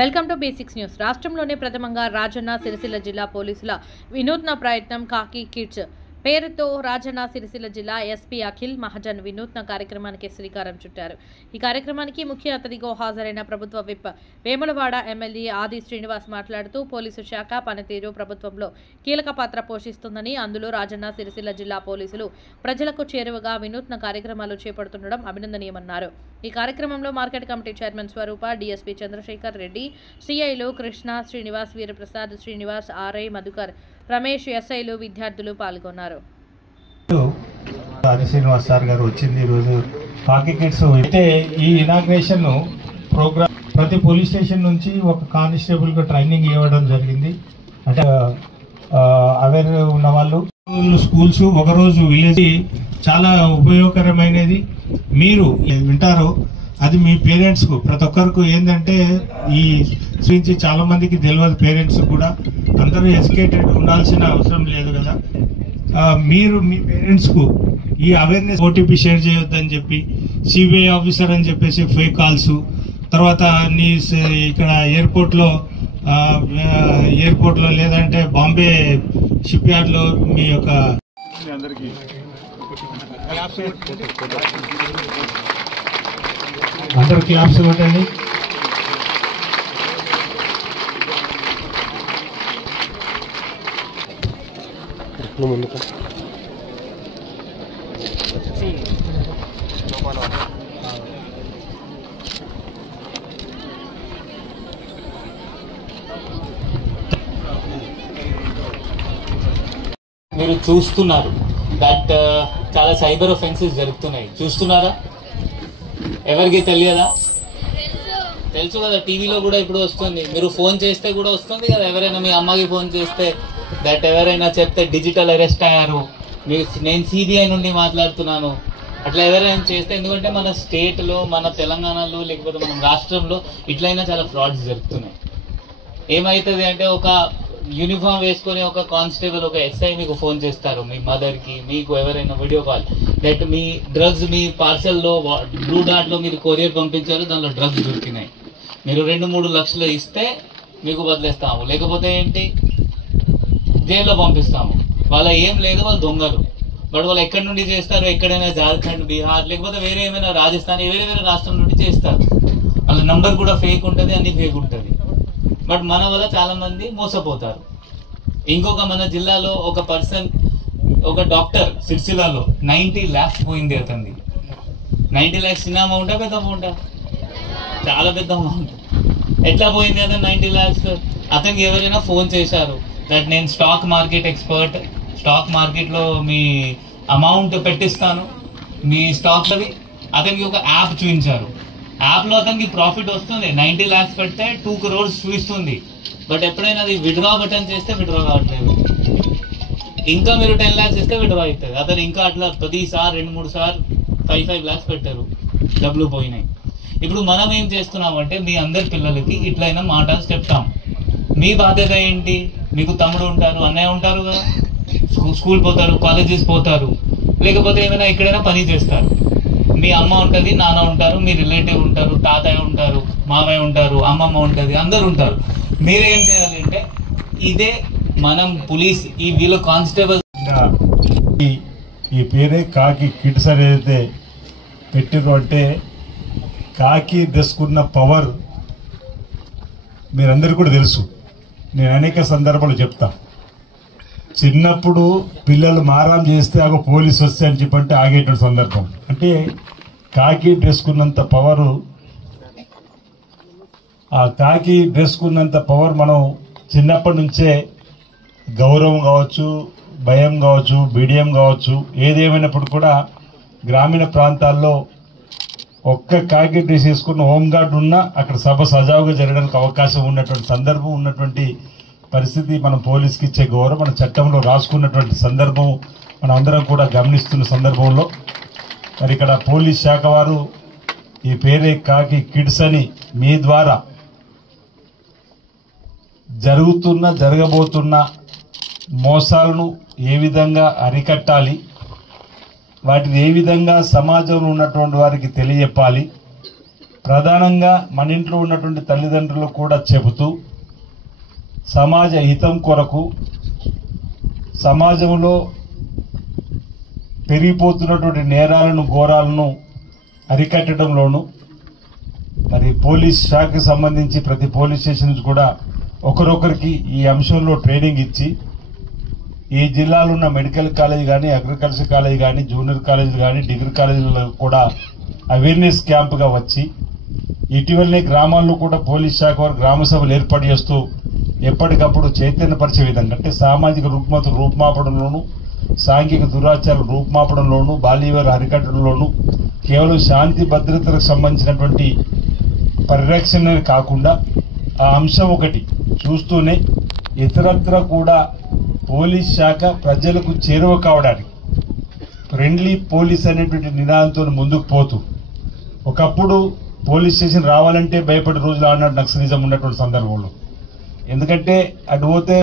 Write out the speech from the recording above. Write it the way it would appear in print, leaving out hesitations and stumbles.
Welcome to basics news. రాష్ట్రంలోనే ప్రథమంగా రాజన్న సిరిసిల్ల జిల్లా పోలీసుల వినూత్న ప్రయత్నం కాకి కిడ్స్ పేరుతో రాజన్న సిరిసిల్ల జిల్లా ఎస్పీ అఖిల్ మహాజన్ వినూత్న కార్యక్రమానికి శ్రీకారం చుట్టారు. ఈ కార్యక్రమానికి ముఖ్య అతిథిగా హాజరైన ప్రభుత్వ విప్ వేములవాడ ఎమ్మెల్యే ఆది శ్రీనివాస్ మాట్లాడుతూ పోలీసు శాఖ పనితీరు ప్రభుత్వంలో కీలక పాత్ర పోషిస్తుందని, అందులో రాజన్న సిరిసిల్ల జిల్లా పోలీసులు ప్రజలకు చేరువగా వినూత్న కార్యక్రమాలు చేపడుతుండడం అభినందనీయమన్నారు. ఈ కార్యక్రమంలో మార్కెట్ కమిటీ చైర్మన్ స్వరూప, డీఎస్పీ చంద్రశేఖర్ రెడ్డి, సిఐలు కృష్ణ, శ్రీనివాస్, వీరప్రసాద్, శ్రీనివాస్, ఆర్ఐ మధుకర్, రమేష్, ఎస్ఐలు, విద్యార్థులు పాల్గొన్నారు. ఆది శ్రీనివాస్ సార్ గారు వచ్చింది ఈరోజు కాకి కిడ్స్. అయితే ఈ ఇనాగ్రేషన్ ప్రోగ్రామ్ ప్రతి పోలీస్ స్టేషన్ నుంచి ఒక కానిస్టేబుల్ గా ట్రైనింగ్ ఇవ్వడం జరిగింది. అంటే అవేర్ ఉన్న వాళ్ళు స్కూల్స్ ఒకరోజు విలేజ్ చాలా ఉపయోగకరమైనది. మీరు వింటారో అది మీ పేరెంట్స్ కు ప్రతి ఒక్కరికి ఏంటంటే ఈ గురించి చాలా మందికి తెలియదు. పేరెంట్స్ కూడా అందరూ ఎడ్యుకేటెడ్ ఉండాల్సిన అవసరం లేదు కదా. మీరు మీ పేరెంట్స్ కు ఈ అవేర్నెస్ ఓటీపీ షేర్ చేయొద్దని చెప్పి, సిబిఐ ఆఫీసర్ అని చెప్పేసి ఫేక్ కాల్స్, తర్వాత ఇక్కడ ఎయిర్పోర్ట్ లో లేదంటే బాంబే షిప్ యార్డ్ లో మీ యొక్క అందరు క్లాప్స్ కొట్టండి. మీరు చూస్తున్నారు దట్ చాలా సైబర్ ఒఫెన్సెస్ జరుగుతున్నాయి. చూస్తున్నారా? ఎవరికి తెలియదా? తెలుసు కదా, టీవీలో కూడా ఇప్పుడు వస్తుంది. మీరు ఫోన్ చేస్తే కూడా వస్తుంది కదా. ఎవరైనా మీ అమ్మకి ఫోన్ చేస్తే దట్ ఎవరైనా చెప్తే డిజిటల్ అరెస్ట్ అయ్యారు, నేను సిబిఐ నుండి మాట్లాడుతున్నాను, అట్లా ఎవరైనా చేస్తే, ఎందుకంటే మన స్టేట్లో, మన తెలంగాణలో, లేకపోతే మన రాష్ట్రంలో ఇట్లయినా చాలా ఫ్రాడ్స్ జరుగుతున్నాయి. ఏమవుతుంది అంటే ఒక యూనిఫామ్ వేసుకుని ఒక కానిస్టేబుల్, ఒక ఎస్ఐ మీకు ఫోన్ చేస్తారు, మీ మదర్ కి, మీకు ఎవరైనా వీడియో కాల్ దట్ మీ డ్రగ్స్ మీ పార్సల్లో బ్లూ డాట్ లో మీరు కొరియర్ పంపించారు, దానిలో డ్రగ్స్ దొరికినాయి, మీరు 2-3 లక్షలు ఇస్తే మీకు వదిలేస్తాము, లేకపోతే ఏంటి జైల్లో పంపిస్తాము. వాళ్ళ ఏం లేదు, వాళ్ళు దొంగలు. బట్ వాళ్ళు ఎక్కడి నుండి చేస్తారు? ఎక్కడైనా జార్ఖండ్, బీహార్, లేకపోతే వేరే ఏమైనా రాజస్థాన్, వేరే రాష్ట్రం నుండి చేస్తారు. వాళ్ళ నంబర్ కూడా ఫేక్ ఉంటుంది, అన్ని ఫేక్ ఉంటుంది. బట్ మన వల్ల చాలా మంది మోసపోతారు. ఇంకొక మన జిల్లాలో ఒక పర్సన్, ఒక డాక్టర్ సిరిసిల్లలో 90 lakhs పోయింది అతనిది. 90 lakhs చిన్న అమౌంటా పెద్ద అమౌంటా? చాలా పెద్ద అమౌంట్. ఎట్లా పోయింది అతను 90 lakhs? అతనికి ఎవరైనా ఫోన్ చేశారు దట్ నేను stock market expert, stock market లో మీ అమౌంట్ పెట్టిస్తాను, మీ స్టాక్స్ అవి. అతనికి ఒక యాప్ చూపించారు. యాప్ లో అతనికి ప్రాఫిట్ వస్తుంది. 90 lakhs పెడితే 2 crores చూపిస్తుంది. బట్ ఎప్పుడైనా అది విత్డ్రా బటన్ చేస్తే విత్డ్రా కావట్లేదు. ఇంకా మీరు 10 lakhs ఇస్తే విత్డ్రా అవుతుంది. అతను ఇంకా అట్లా ప్రతిసారి 2-3 సార్లు 5 lakhs పెట్టారు, డబ్బులు పోయినాయి. ఇప్పుడు మనం ఏం చేస్తున్నామంటే మీ అందరి పిల్లలకి ఇట్లయినా మాటలు చెప్తాం. మీ బాధ్యత ఏంటి? మీకు తమ్ముడు ఉంటారు, అన్నయ్య ఉంటారు కదా, స్కూల్ పోతారు, కాలేజెస్ పోతారు, లేకపోతే ఏమైనా ఎక్కడైనా పని చేస్తారు. మీ అమ్మ ఉంటుంది, నాన్న ఉంటారు, మీ రిలేటివ్ ఉంటారు, తాతయ్య ఉంటారు, మామయ్య ఉంటారు, అమ్మమ్మ ఉంటుంది, అందరు ఉంటారు. మీరేం చేయాలంటే ఇదే మనం పోలీస్ ఈ వీళ్ళ కానిస్టేబుల్ ఈ పేరే కాకి కిడ్స్ అనేది పెట్టిరు. అంటే కాకి దసుకున్న పవర్ మీరందరూ కూడా తెలుసు. నేను అనేక సందర్భాలు చెప్తా. చిన్నప్పుడు పిల్లలు మారాం చేస్తే ఆగ పోలీసు వస్తే అని చెప్పంటే ఆగేటువంటి సందర్భం. అంటే కాకి డ్రెస్కున్నంత పవరు, ఆ కాకి డ్రెస్కున్నంత పవర్ మనం చిన్నప్పటి నుంచే గౌరవం కావచ్చు, భయం కావచ్చు, బిడియం కావచ్చు, ఏదేమైనప్పుడు కూడా గ్రామీణ ప్రాంతాల్లో ఒక్క కాకి డ్రెస్ వేసుకున్న హోంగార్డ్ ఉన్నా అక్కడ సభ సజావుగా జరగడానికి అవకాశం ఉన్నటువంటి సందర్భం, ఉన్నటువంటి పరిస్థితి, మనం పోలీస్కి ఇచ్చే గౌరవం మన చట్టంలో రాసుకున్నటువంటి సందర్భం మనం అందరం కూడా గమనిస్తున్న సందర్భంలో మరి ఇక్కడ పోలీస్ శాఖ వారు ఈ పేరే కాకి కిడ్స్ అని మీ ద్వారా జరగబోతున్న మోసాలను ఏ విధంగా అరికట్టాలి, వాటిని ఏ విధంగా సమాజంలో ఉన్నటువంటి వారికి తెలియజెప్పాలి, ప్రధానంగా మన ఇంట్లో ఉన్నటువంటి తల్లిదండ్రులకు కూడా చెబుతూ సమాజ హితం కొరకు సమాజంలో పెరిగిపోతున్నటువంటి నేరాలను ఘోరాలను అరికట్టడంలోనూ మరి పోలీస్ శాఖకు సంబంధించి ప్రతి పోలీస్ స్టేషన్ కూడా ఒకరొకరికి ఈ అంశంలో ట్రైనింగ్ ఇచ్చి ఈ జిల్లాలో ఉన్న మెడికల్ కాలేజ్ కానీ అగ్రికల్చర్ కాలేజ్ కానీ జూనియర్ కాలేజీలు కానీ డిగ్రీ కాలేజీలలో కూడా అవేర్నెస్ క్యాంపుగా వచ్చి ఇటీవలనే గ్రామాల్లో కూడా పోలీస్ శాఖ వారు గ్రామ సభలు ఏర్పాటు చేస్తూ ఎప్పటికప్పుడు చైతన్యపరిచే విధంగా అంటే సామాజిక రుగ్మత రూపుమాపడంలోనూ సాంఘిక దురాచారం రూపుమాపడంలోనూ బాల్యవివాహాలు అరికట్టడంలోనూ కేవలం శాంతి భద్రతలకు సంబంధించినటువంటి పరిరక్షణ కాకుండా ఆ అంశం ఒకటి చూస్తూనే ఇతరత్ర కూడా పోలీస్ శాఖ ప్రజలకు చేరువ కావడానికి ఫ్రెండ్లీ పోలీస్ అనేటువంటి నినాదంతో ముందుకు పోతూ ఒకప్పుడు పోలీస్ స్టేషన్ రావాలంటే భయపడే రోజులు అన్నట్టు నక్సలిజం ఉన్నటువంటి సందర్భంలో ఎందుకంటే అటు పోతే